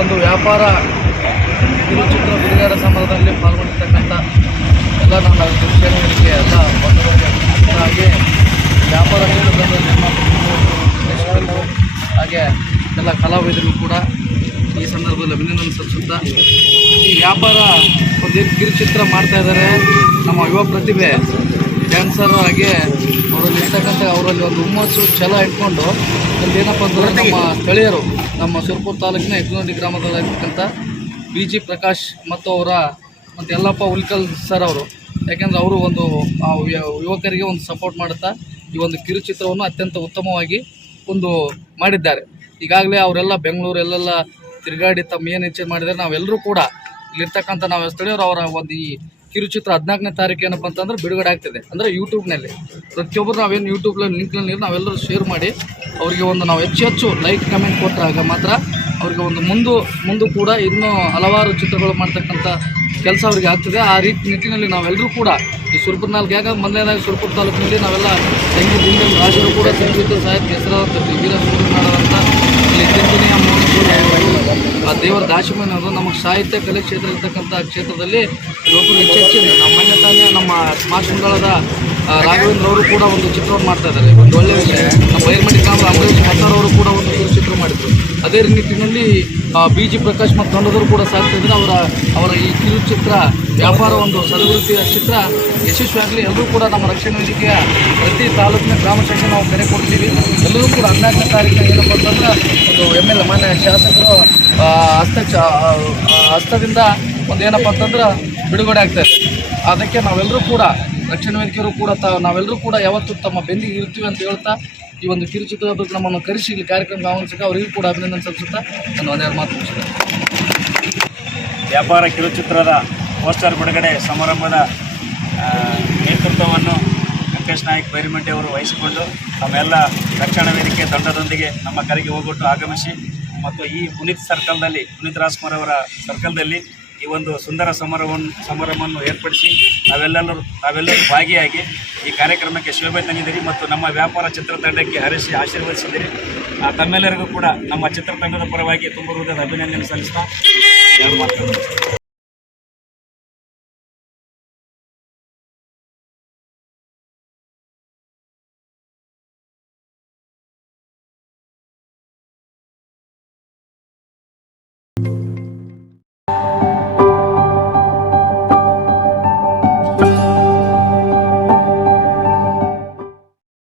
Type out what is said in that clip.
ಒಂದು ವ್ಯಾಪಾರ ಕಿರುಚಿತ್ರ ಬಿಡುಗಡೆ ಸಮಾರಂಭದಲ್ಲಿ ಪಾಲ್ಗೊಂಡಿರ್ತಕ್ಕಂಥ ಎಲ್ಲ ನನ್ನ ಶಿಕ್ಷಣಕ್ಕೆ ಎಲ್ಲ ಬಂಧುಗಳಿಗೆ ಹಾಗೆ ವ್ಯಾಪಾರ ಕ್ಷೇತ್ರದ ನಿರ್ಮಾಪಕರು ಹಾಗೆ ಎಲ್ಲ ಕಲಾವಿದರು ಕೂಡ ಈ ಸಂದರ್ಭದಲ್ಲಿ ಅಭಿನಂದನೆ ಸಲ್ಲಿಸುತ್ತಾ ಈ ವ್ಯಾಪಾರ ಒಂದು ಕಿರುಚಿತ್ರ ಮಾಡ್ತಾ ಇದ್ದಾರೆ. ನಮ್ಮ ಯುವ ಪ್ರತಿಭೆ ಡ್ಯಾನ್ಸರ್ ಹಾಗೆ ಅವರಲ್ಲಿ ಇರ್ತಕ್ಕಂಥ ಅವರಲ್ಲಿ ಒಂದು ಹುಮ್ಮಸ್ಸು ಛಲ ಇಟ್ಕೊಂಡು ಏನಪ್ಪ ಅಂತಂದರೆ ನಮ್ಮ ಸ್ಥಳೀಯರು ನಮ್ಮ ಸುರಪುರ ತಾಲೂಕಿನ ಹೆಗ್ನೋಡಿ ಗ್ರಾಮದಲ್ಲಿರ್ತಕ್ಕಂಥ BG ಪ್ರಕಾಶ್ ಮತ್ತು ಮತ್ತು ಯಲ್ಲಪ್ಪ ಹುಲ್ಕಲ್ ಸರ್ ಅವರು, ಯಾಕೆಂದರೆ ಅವರು ಒಂದು ಯುವಕರಿಗೆ ಒಂದು ಸಪೋರ್ಟ್ ಮಾಡುತ್ತಾ ಈ ಒಂದು ಕಿರುಚಿತ್ರವನ್ನು ಅತ್ಯಂತ ಉತ್ತಮವಾಗಿ ಒಂದು ಮಾಡಿದ್ದಾರೆ. ಈಗಾಗಲೇ ಅವರೆಲ್ಲ ಬೆಂಗಳೂರೆಲ್ಲ ತಿರುಗಾಡಿ ತಮ್ಮ ಏನು ಹೆಚ್ಚು ಮಾಡಿದ್ದಾರೆ. ನಾವೆಲ್ಲರೂ ಕೂಡ ಇಲ್ಲಿರ್ತಕ್ಕಂಥ ನಾವು ಸ್ಥಳೀಯರು ಅವರ ಒಂದು ಈ ಕಿರುಚಿತ್ರ 14ನೇ ತಾರೀಕು ಏನಪ್ಪ ಅಂತಂದ್ರೆ ಬಿಡುಗಡೆ ಆಗ್ತಿದೆ. ಅಂದರೆ ಯೂಟ್ಯೂಬ್ನಲ್ಲಿ ಪ್ರತಿಯೊಬ್ಬರು ನಾವೇನು ಯೂಟ್ಯೂಬ್ನಲ್ಲಿ ಲಿಂಕ್ನಲ್ಲಿ ನಾವೆಲ್ಲರೂ ಶೇರ್ ಮಾಡಿ ಅವರಿಗೆ ಒಂದು ನಾವು ಹೆಚ್ಚು ಲೈಕ್ ಕಮೆಂಟ್ ಕೊಟ್ಟಾಗ ಮಾತ್ರ ಅವ್ರಿಗೆ ಒಂದು ಮುಂದೆ ಕೂಡ ಇನ್ನೂ ಹಲವಾರು ಚಿತ್ರಗಳು ಮಾಡ್ತಕ್ಕಂಥ ಕೆಲಸ ಅವ್ರಿಗೆ ಆಗ್ತದೆ. ಆ ನಿಟ್ಟಿನಲ್ಲಿ ನಾವೆಲ್ಲರೂ ಕೂಡ ಈ ಸುರಪುರ ನಾಲ್ಕು ಮೊದಲನೇದಾಗಿ ಸುರಪುರ ತಾಲೂಕಿನಲ್ಲಿ ನಾವೆಲ್ಲ ದಿಂಡಲ್ ರಾಜರು ಕೂಡ ಸಂಗೀತ ಸಾಹಿತ್ಯ ಹೆಸರಾದಂಥ ವೀರ ಸೂರ್ಯನಾಡದಂಥ ಇಲ್ಲಿ ಚಿಂತನೆಯ ಆ ದೇವರ ದಾಶಿಮನವರು ನಮಗೆ ಸಾಹಿತ್ಯ ಕಲೆ ಕ್ಷೇತ್ರ ಇರ್ತಕ್ಕಂಥ ಕ್ಷೇತ್ರದಲ್ಲಿ ಯುವಕರು ಹೆಚ್ಚಿನ ನಮ್ಮ ಮನೆ ತಾನೇ ನಮ್ಮ ಸ್ಮಾರ್ಟ್ ಮಂಡಳದ ರಾಘವೇಂದ್ರ ಅವರು ಕೂಡ ಒಂದು ಚಿತ್ರವನ್ನು ಮಾಡ್ತಾ ಇದ್ದಾರೆ. ಒಂದು ಒಳ್ಳೆಯ ವಿಷಯ. ನಮ್ಮ ಬೈರ್ಮಡಿ ಗ್ರಾಮದ ಅಂಬರೀಶ್ ಮತ್ತಾರವರು ಕೂಡ ಒಂದು ಕಿರುಚಿತ್ರ ಮಾಡಿದರು. ಅದೇ ನಿಟ್ಟಿನಲ್ಲಿ BG ಪ್ರಕಾಶ್ ಮತ್ತು ತಂಡದವರು ಕೂಡ ಸಾಕ್ತಿದ್ರು. ಅವರ ಈ ಕಿರುಚಿತ್ರ ವ್ಯಾಪಾರ ಒಂದು ಸದವೃತ್ತಿಯ ಚಿತ್ರ ಯಶಸ್ವಿಯಾಗಲಿ. ಎಲ್ಲರೂ ಕೂಡ ನಮ್ಮ ರಕ್ಷಣಾ ವೇದಿಕೆಯ ಪ್ರತಿ ತಾಲೂಕಿನ ಗ್ರಾಮ ಶಾಖೆ ನಾವು ಕರೆ ಕೊಡ್ತೀವಿ. ಎಲ್ಲರೂ ಕೂಡ 14ನೇ ತಾರೀಕಿನ ಏನಪ್ಪ ಅಂತಂದ್ರೆ ಒಂದು MLA ಮಾನ್ಯ ಶಾಸಕರು ಹಸ್ತದಿಂದ ಒಂದು ಏನಪ್ಪ ಅಂತಂದ್ರೆ ಬಿಡುಗಡೆ ಆಗ್ತಾಯಿದೆ. ಅದಕ್ಕೆ ನಾವೆಲ್ಲರೂ ಕೂಡ ರಕ್ಷಣಾ ವೇದಿಕೆಯವರು ಕೂಡ ನಾವೆಲ್ಲರೂ ಕೂಡ ಯಾವತ್ತೂ ತಮ್ಮ ಬೆಂದಿಗೆ ಇರ್ತೀವಿ ಅಂತ ಹೇಳ್ತಾ ಈ ಒಂದು ಕಿರುಚಿತ್ರದ ಬಗ್ಗೆ ನಮ್ಮನ್ನು ಕರೆಸಿ ಇಲ್ಲಿ ಕಾರ್ಯಕ್ರಮ ಆಹ್ವಾನಿಸಿದ ಅವರಿಗೂ ಕೂಡ ಅಭಿನಂದನೆ ಸಲ್ಲಿಸುತ್ತಾ ನಾನು ಒಂದೆರಡು ಮಾತು ಮುಗಿಸಿದೆ. ವ್ಯಾಪಾರ ಕಿರುಚಿತ್ರದ ಪೋಸ್ಟರ್ ಬಿಡುಗಡೆ ಸಮಾರಂಭದ ನೇತೃತ್ವವನ್ನು ವೆಂಕಟೇಶ್ ನಾಯಕ್ ಬೈರಿಮಂಡಿ ಅವರು ವಹಿಸಿಕೊಂಡು ನಮ್ಮೆಲ್ಲ ರಕ್ಷಣಾ ವೇದಿಕೆ ತಂಡದೊಂದಿಗೆ ನಮ್ಮ ಕರೆಗೆ ಹೋಗೊಟ್ಟು ಆಗಮಿಸಿ ಮತ್ತು ಈ ಪುನೀತ್ ರಾಜ್ಕುಮಾರ್ ಅವರ ಸರ್ಕಲ್ದಲ್ಲಿ ಈ ಒಂದು ಸುಂದರ ಸಮಾರಂಭವನ್ನು ಏರ್ಪಡಿಸಿ ನಾವೆಲ್ಲರೂ ಭಾಗಿಯಾಗಿ ಈ ಕಾರ್ಯಕ್ರಮಕ್ಕೆ ಶೋಭೆ ತಂದಿದ್ದೀರಿ ಮತ್ತು ನಮ್ಮ ವ್ಯಾಪಾರ ಚಿತ್ರತಂಡಕ್ಕೆ ಹರಿಸಿ ಆಶೀರ್ವದಿಸಿದ್ದೀರಿ. ತಮ್ಮೆಲ್ಲರಿಗೂ ಕೂಡ ನಮ್ಮ ಚಿತ್ರತಂಡದ ಪರವಾಗಿ ತುಂಬ ಹೃದಯದ ಅಭಿನಂದನೆ ಸಲ್ಲಿಸ್ತಾ